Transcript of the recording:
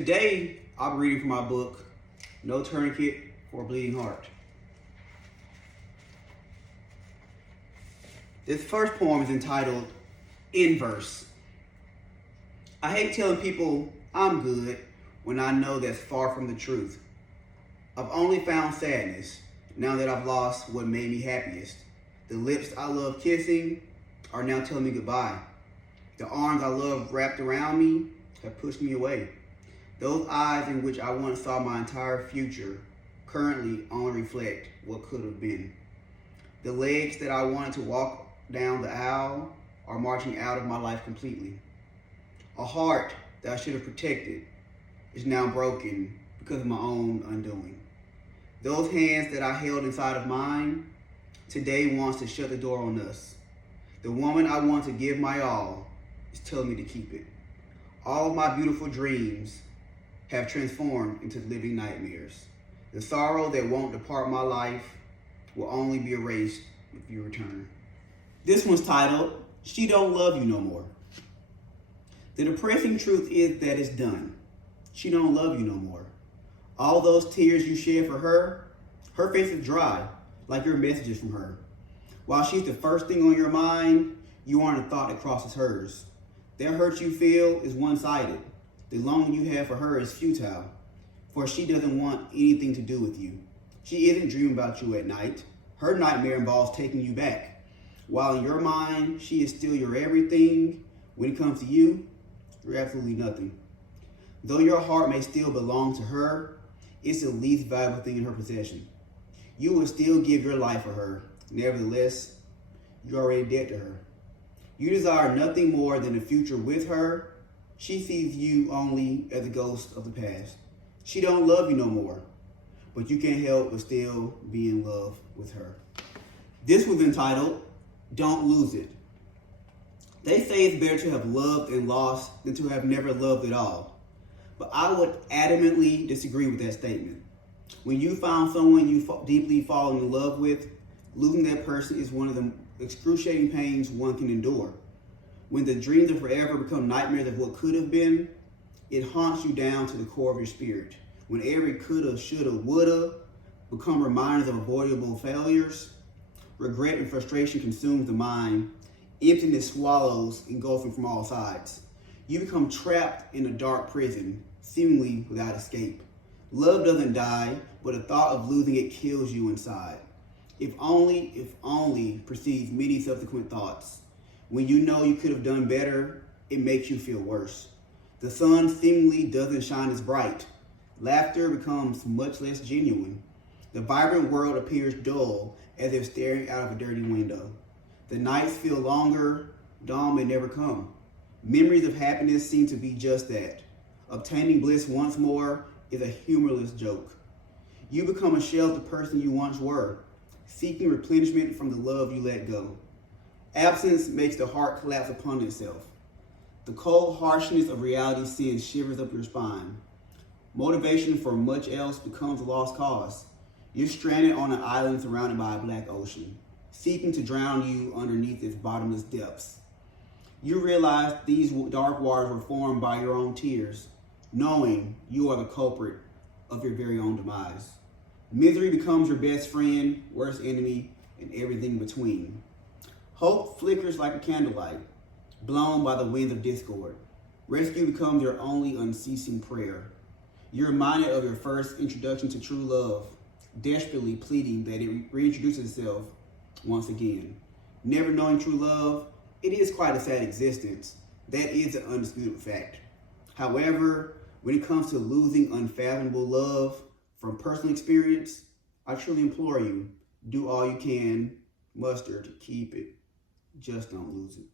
Today, I'll be reading from my book, No Tourniquet for a Bleeding Heart. This first poem is entitled Inverse. I hate telling people I'm good when I know that's far from the truth. I've only found sadness now that I've lost what made me happiest. The lips I love kissing are now telling me goodbye. The arms I love wrapped around me have pushed me away. Those eyes in which I once saw my entire future currently only reflect what could have been. The legs that I wanted to walk down the aisle are marching out of my life completely. A heart that I should have protected is now broken because of my own undoing. Those hands that I held inside of mine today wants to shut the door on us. The woman I want to give my all is telling me to keep it. All of my beautiful dreams have transformed into living nightmares. The sorrow that won't depart my life will only be erased if you return. This one's titled, She Don't Love You No More. The depressing truth is that it's done. She don't love you no more. All those tears you shed for her face is dry, like your messages from her. While she's the first thing on your mind, you aren't a thought that crosses hers. That hurt you feel is one-sided. The longing you have for her is futile, for she doesn't want anything to do with you. She isn't dreaming about you at night. Her nightmare involves taking you back. While in your mind, she is still your everything, when it comes to you, you're absolutely nothing. Though your heart may still belong to her, it's the least valuable thing in her possession. You will still give your life for her. Nevertheless, you're already dead to her. You desire nothing more than a future with her. She sees you only as a ghost of the past. She don't love you no more, but you can't help but still be in love with her. This was entitled, Don't Lose It. They say it's better to have loved and lost than to have never loved at all. But I would adamantly disagree with that statement. When you found someone you deeply fall in love with, losing that person is one of the excruciating pains one can endure. When the dreams of forever become nightmares of what could have been, it haunts you down to the core of your spirit. When every coulda, shoulda, woulda become reminders of avoidable failures, regret and frustration consumes the mind, emptiness swallows, engulfing from all sides. You become trapped in a dark prison, seemingly without escape. Love doesn't die, but the thought of losing it kills you inside. If only precedes many subsequent thoughts. When you know you could have done better, it makes you feel worse. The sun seemingly doesn't shine as bright. Laughter becomes much less genuine. The vibrant world appears dull, as if staring out of a dirty window. The nights feel longer, dawn may never come. Memories of happiness seem to be just that. Obtaining bliss once more is a humorless joke. You become a shell of the person you once were, seeking replenishment from the love you let go. Absence makes the heart collapse upon itself. The cold harshness of reality sends shivers up your spine. Motivation for much else becomes a lost cause. You're stranded on an island surrounded by a black ocean, seeking to drown you underneath its bottomless depths. You realize these dark waters were formed by your own tears, knowing you are the culprit of your very own demise. Misery becomes your best friend, worst enemy, and everything between. Hope flickers like a candlelight, blown by the winds of discord. Rescue becomes your only unceasing prayer. You're reminded of your first introduction to true love, desperately pleading that it reintroduces itself once again. Never knowing true love, it is quite a sad existence. That is an undisputed fact. However, when it comes to losing unfathomable love from personal experience, I truly implore you, do all you can muster to keep it. Just don't lose it.